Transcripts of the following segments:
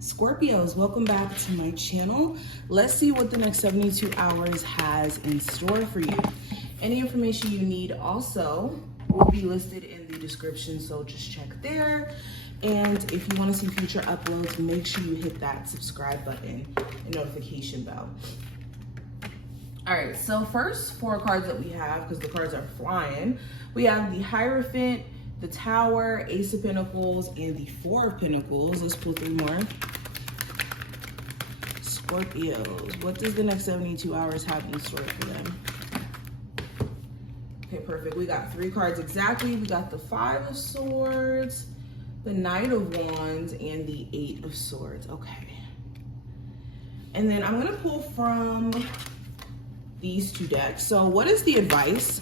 Scorpios, welcome back to my channel. Let's see what the next 72 hours has in store for you. Any information you need also will be listed in the description, so just check there. And if you want to see future uploads, make sure you hit that subscribe button and notification bell. All right, so first four cards that we have, because the cards are flying, we have the Hierophant, the Tower, Ace of Pentacles, and the Four of Pentacles. Let's pull three more. Scorpios, what does the next 72 hours have in store for them? Okay, perfect. We got three cards exactly. We got the Five of Swords, the Knight of Wands, and the Eight of Swords. Okay. And then I'm going to pull from these two decks. So what is the advice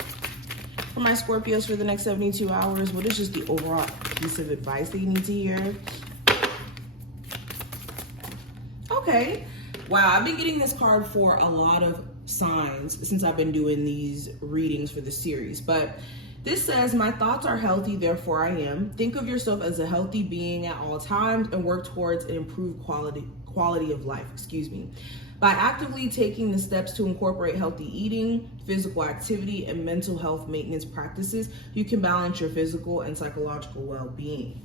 for my Scorpios for the next 72 hours? What is just the overall piece of advice that you need to hear? Okay. Wow, I've been getting this card for a lot of signs since I've been doing these readings for the series. But this says, my thoughts are healthy, therefore I am. Think of yourself as a healthy being at all times and work towards an improved quality of life, By actively taking the steps to incorporate healthy eating, physical activity, and mental health maintenance practices, you can balance your physical and psychological well-being.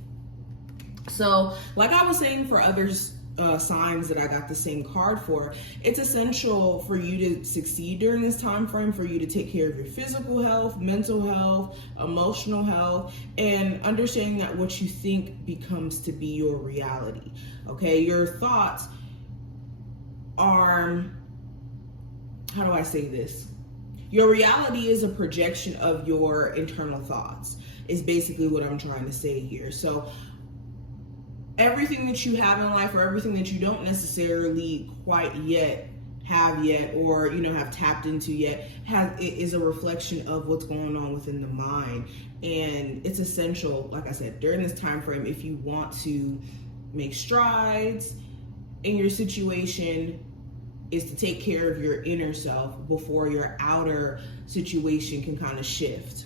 So, like I was saying for others, signs that I got the same card for, it's essential for you to succeed during this time frame, for you to take care of your physical health, mental health, emotional health, and understanding that what you think becomes to be your reality. Okay, your thoughts are, how do I say this? Your reality is a projection of your internal thoughts, is basically what I'm trying to say here. So everything that you have in life, or everything that you don't necessarily quite yet have yet, or have tapped into yet, is a reflection of what's going on within the mind. And it's essential, like I said, during this time frame, if you want to make strides in your situation, is to take care of your inner self before your outer situation can kind of shift.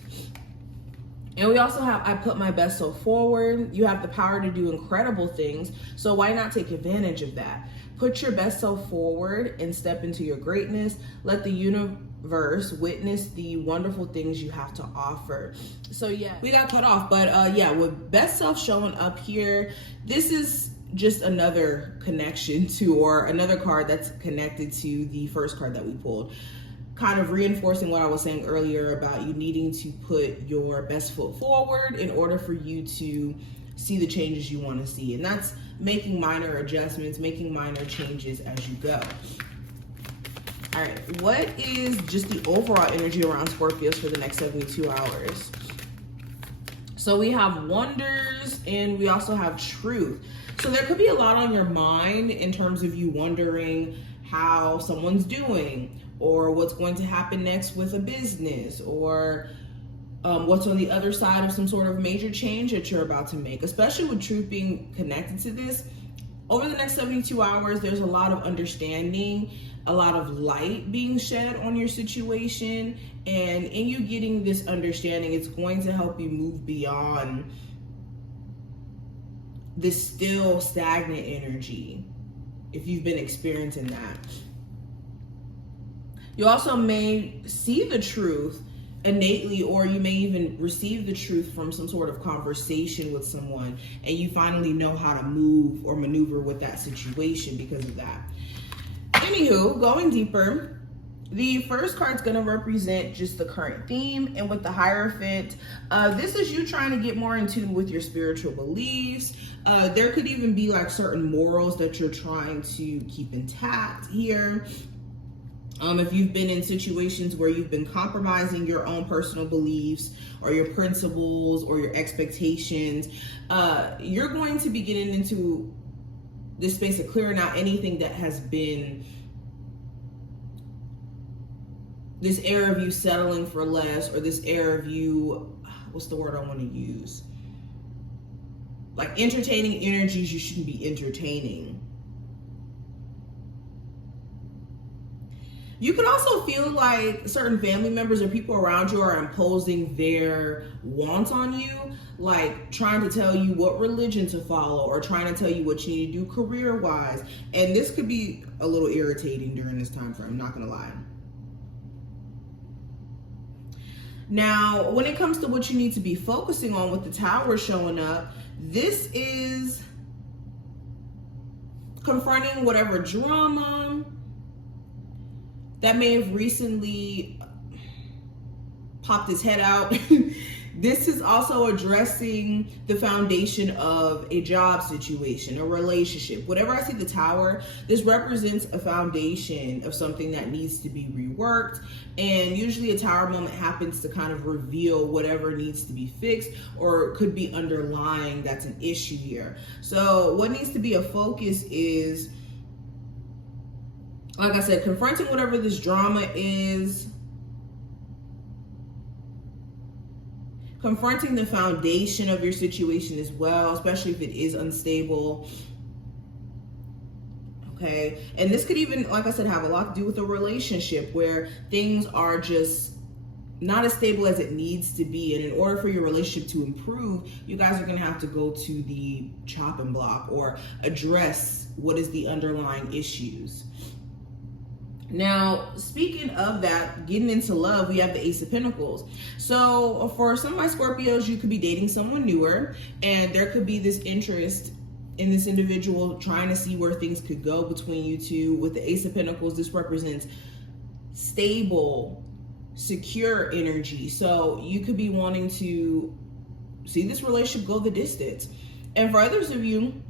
And we also have, I put my best self forward. You have the power to do incredible things, so why not take advantage of that? Put your best self forward and step into your greatness. Let the universe witness the wonderful things you have to offer. So yeah, we got cut off, but yeah, with best self showing up here, this is just another connection to, or another card that's connected to the first card that we pulled, kind of reinforcing what I was saying earlier about you needing to put your best foot forward in order for you to see the changes you want to see. And that's making minor adjustments, making minor changes as you go. All right, what is just the overall energy around Scorpios for the next 72 hours? So we have wonders, and we also have truth. So there could be a lot on your mind in terms of you wondering how someone's doing, or what's going to happen next with a business, or what's on the other side of some sort of major change that you're about to make. Especially with truth being connected to this, over the next 72 hours, there's a lot of understanding, a lot of light being shed on your situation, and in you getting this understanding, it's going to help you move beyond this still stagnant energy, if you've been experiencing that. You also may see the truth innately, or you may even receive the truth from some sort of conversation with someone, and you finally know how to move or maneuver with that situation because of that. Anywho, going deeper, the first card's going to represent just the current theme, and with the Hierophant, this is you trying to get more in tune with your spiritual beliefs. There could even be like certain morals that you're trying to keep intact here. If you've been in situations where you've been compromising your own personal beliefs or your principles or your expectations, you're going to be getting into this space of clearing out anything that has been this air of you settling for less, or this air of you, what's the word I want to use? Like entertaining energies you shouldn't be entertaining. You can also feel like certain family members or people around you are imposing their wants on you, like trying to tell you what religion to follow or trying to tell you what you need to do career-wise. And this could be a little irritating during this time frame, not gonna lie. Now, when it comes to what you need to be focusing on with the Tower showing up, this is confronting whatever drama that may have recently popped its head out. This is also addressing the foundation of a job situation, a relationship. Whatever I see the Tower, this represents a foundation of something that needs to be reworked. And usually a Tower moment happens to kind of reveal whatever needs to be fixed or could be underlying that's an issue here. So what needs to be a focus is, like I said, confronting whatever this drama is, confronting the foundation of your situation as well, especially if it is unstable. Okay, and this could even, like I said, have a lot to do with a relationship where things are just not as stable as it needs to be. And in order for your relationship to improve, you guys are going to have to go to the chopping block or address what is the underlying issues. Now, speaking of that, getting into love, we have the Ace of Pentacles. So for some of my Scorpios, you could be dating someone newer, and there could be this interest in this individual trying to see where things could go between you two. With the Ace of Pentacles, this represents stable, secure energy. So you could be wanting to see this relationship go the distance. And for others of you,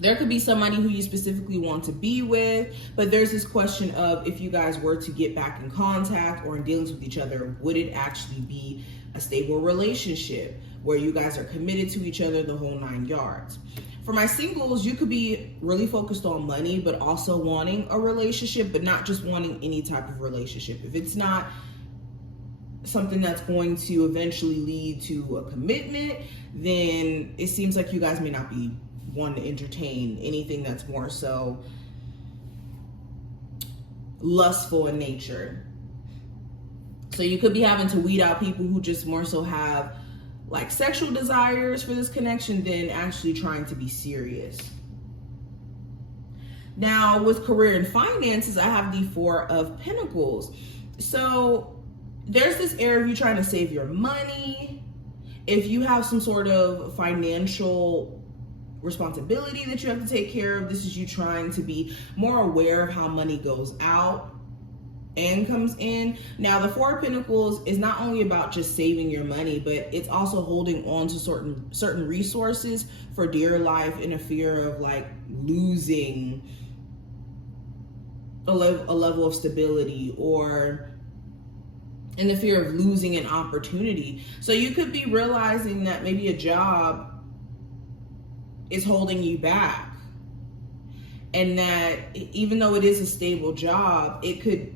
there could be somebody who you specifically want to be with, but there's this question of, if you guys were to get back in contact or in dealings with each other, would it actually be a stable relationship where you guys are committed to each other, the whole 9 yards? For my singles, you could be really focused on money, but also wanting a relationship, but not just wanting any type of relationship. If it's not something that's going to eventually lead to a commitment, then it seems like you guys may not be wanting to entertain anything that's more so lustful in nature. So you could be having to weed out people who just more so have like sexual desires for this connection than actually trying to be serious. Now with career and finances, I have the 4 of Pentacles. So there's this area of you trying to save your money. If you have some sort of financial responsibility that you have to take care of, this is you trying to be more aware of how money goes out and comes in. Now the 4 of Pentacles is not only about just saving your money, but it's also holding on to certain resources for dear life in a fear of like losing a level of stability, or in the fear of losing an opportunity. So you could be realizing that maybe a job is holding you back, and that even though it is a stable job, it could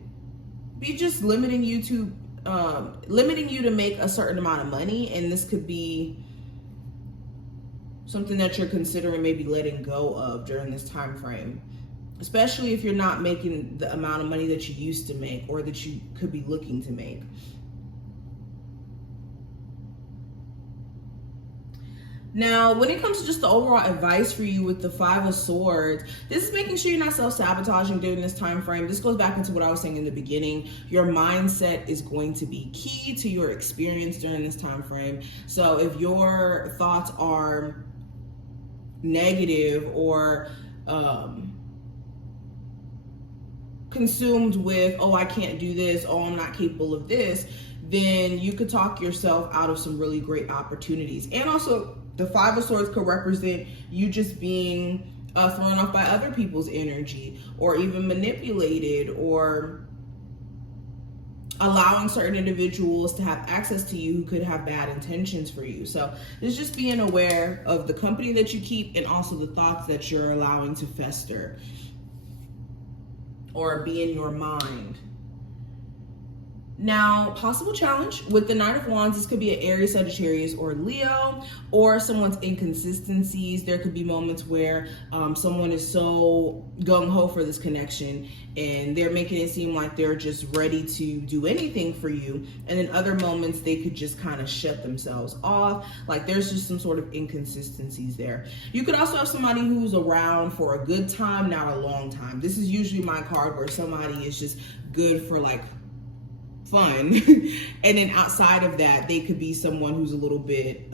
be just limiting you to make a certain amount of money. And this could be something that you're considering maybe letting go of during this time frame, especially if you're not making the amount of money that you used to make or that you could be looking to make. Now, when it comes to just the overall advice for you with the 5 of Swords, this is making sure you're not self-sabotaging during this time frame. This goes back into what I was saying in the beginning. Your mindset is going to be key to your experience during this time frame. So if your thoughts are negative or consumed with, oh, I can't do this, oh, I'm not capable of this, then you could talk yourself out of some really great opportunities. And also, the 5 of Swords could represent you just being thrown off by other people's energy, or even manipulated, or allowing certain individuals to have access to you who could have bad intentions for you. So it's just being aware of the company that you keep, and also the thoughts that you're allowing to fester or be in your mind. Now, possible challenge with the Knight of Wands, this could be an Aries, Sagittarius, or Leo, or someone's inconsistencies. There could be moments where someone is so gung-ho for this connection and they're making it seem like they're just ready to do anything for you. And in other moments, they could just kind of shut themselves off. Like there's just some sort of inconsistencies there. You could also have somebody who's around for a good time, not a long time. This is usually my card where somebody is just good for like fun. And then outside of that, they could be someone who's a little bit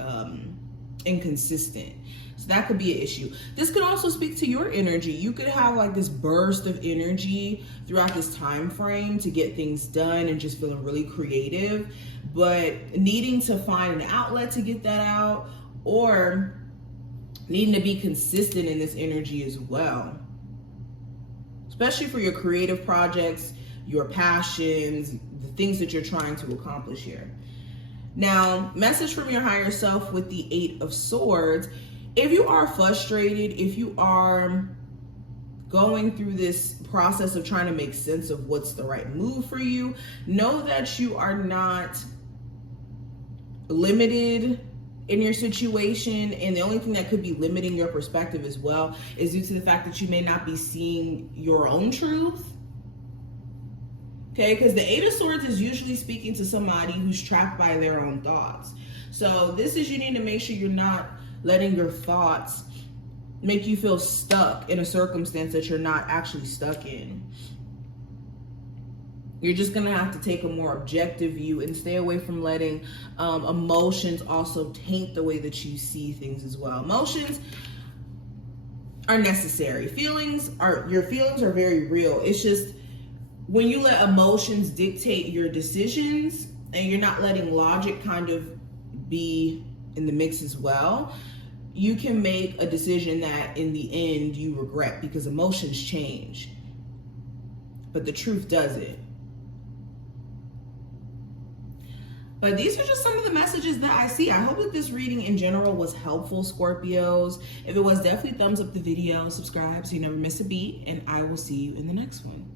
inconsistent. So that could be an issue. This could also speak to your energy. You could have like this burst of energy throughout this time frame to get things done and just feeling really creative, but needing to find an outlet to get that out, or needing to be consistent in this energy as well, especially for your creative projects, your passions, the things that you're trying to accomplish here. Now, message from your higher self with the 8 of Swords. If you are frustrated, if you are going through this process of trying to make sense of what's the right move for you, know that you are not limited in your situation. And the only thing that could be limiting your perspective as well is due to the fact that you may not be seeing your own truth. Okay, because the 8 of Swords is usually speaking to somebody who's trapped by their own thoughts. So this is, you need to make sure you're not letting your thoughts make you feel stuck in a circumstance that you're not actually stuck in. You're just going to have to take a more objective view and stay away from letting emotions also taint the way that you see things as well. Emotions are necessary. Your feelings are very real. It's just, when you let emotions dictate your decisions and you're not letting logic kind of be in the mix as well, you can make a decision that in the end you regret, because emotions change, but the truth doesn't. But these are just some of the messages that I see. I hope that this reading in general was helpful, Scorpios. If it was, definitely thumbs up the video, subscribe so you never miss a beat, and I will see you in the next one.